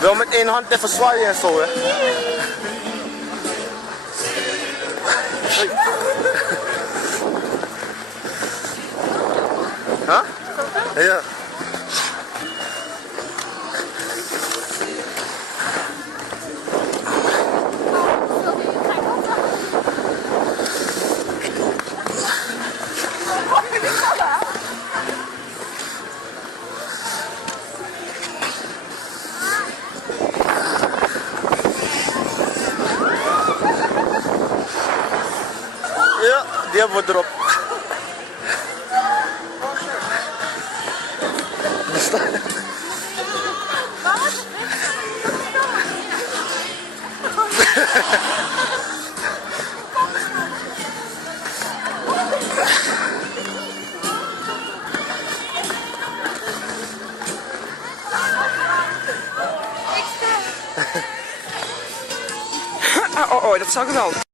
Wel met één hand even zwaaien en zo, hè. Huh? Ja. Ja, die hebben we erop. Oh, dat zag ik wel.